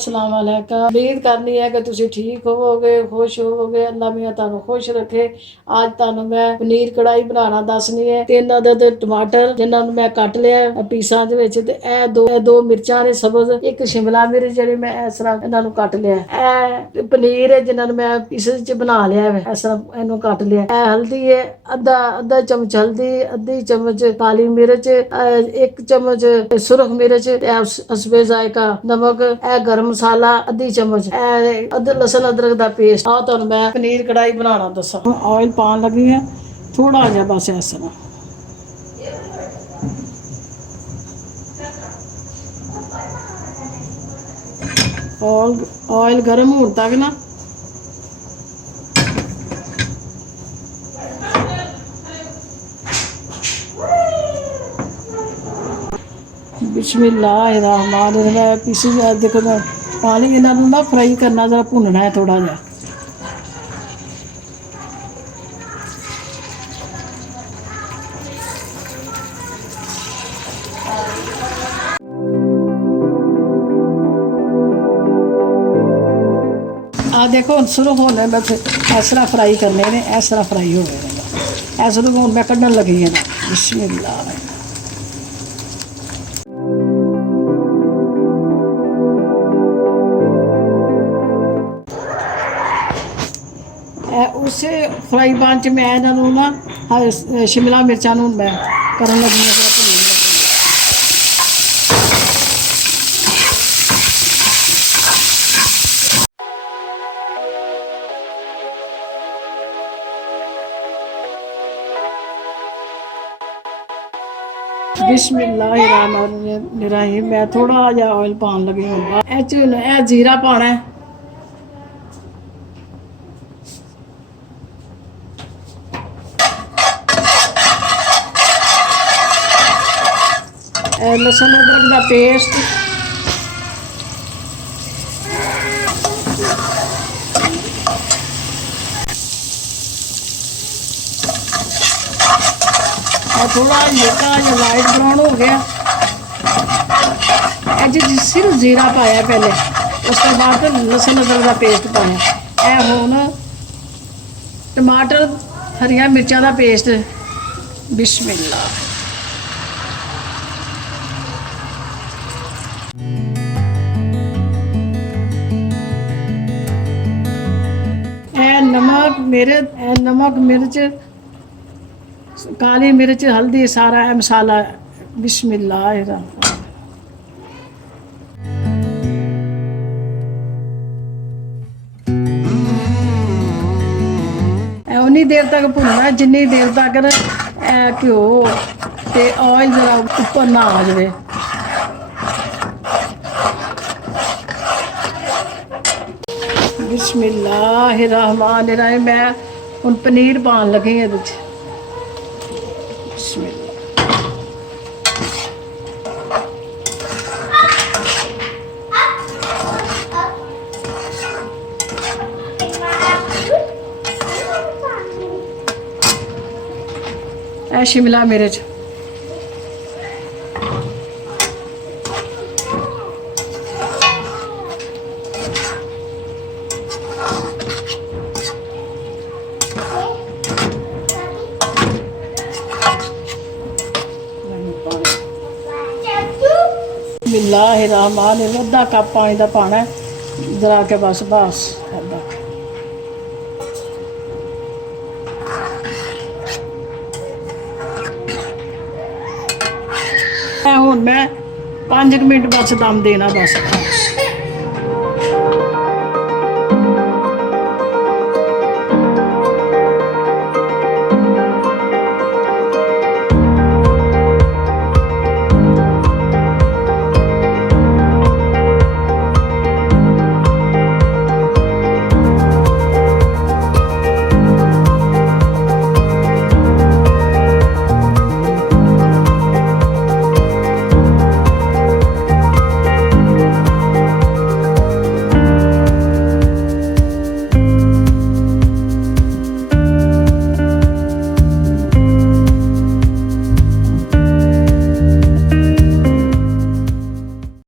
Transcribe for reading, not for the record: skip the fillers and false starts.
अस्सलाम वालेकुम। उम्मीद करनी है कि तुसी ठीक होवोगे, खुश होवोगे। अल्लाह मियां तुहानू खुश रखे। आज तुहानू मैं पनीर कढ़ाई बनाना दसनी है। ते इन्हां दे टमाटर जिन्हां नू मैं कट लिया पीसां दे विच, ते ए दो मिर्चां ने सबज, एक शिमला मिर्च जेहड़ी मैं इस तरह इन्हां नू कट लिया। ए पनीर है जिन्हां नू मैं पीसेस च बना लिया है, इस तरह इनू कट लिया। ए हल्दी है, अद्धा चमच हल्दी, अद्धी चमच काली मिर्च, एक चमच सुरख मिर्च, हसबे जायका नमक, ए गरम मसाला अद्धी चमच, लसन अदरक दा पेस्ट। आ तुहानू मैं पनीर कढ़ाई बनाना दसा। ऑयल पान लगी है थोड़ा जिहा, बस इस तरह। ऑयल गर्म होने तक ना बिस्मिल्लाहिर्रहमानिर्रहीम। पीसी देखो ना पानी इन्हों ना फ्राई करना, जरा भुनना है थोड़ा जहा। आ देखो हम शुरू होने बस इस तरह फ्राई करने ने, इस तरह फ्राई हो गए ने। इस तरह मैं कढ़न लगी है ना। बिस्मिल्लाह। उसे फ्राई पैन च मैं इन्हों ना शिमला मिर्चां नू मैं करन लगी है, बिस्मिल्लाहिर्रहमानिर्रहीम। मैं थोड़ा जिहा ऑयल पान लगी हूँ। ए जीरा पाना है, लसन अदरक का पेस्ट, थोड़ा हल्का लाइट ब्राउन हो गया। सिर्फ जीरा पाया पहले, उसके बाद लसन अदरक का पेस्ट पाया। यह हुण टमाटर हरिया मिर्चां का पेस्ट। बिस्मिल्लाह। नमक मिर्च काली मिर्च हल्दी सारा मसाला। बिस्मिल्लाह। उन्नी देर तक भुनना जिन्नी देर तक घ्यो ते ऑयल जरा ऊपर ना आ जाए। बिस्मिल्लाहिर्रहमानिर्रहीम। मैं हुण पनीर पान लगी है। शिमला मिर्च, बिस्मिल्लाहिर्रहमानिर्रहीम। अद्धा कप पानी का पाना है जरा के, बस बस अद्धा। हुण मैं 5 मिनट बस दम देना बस।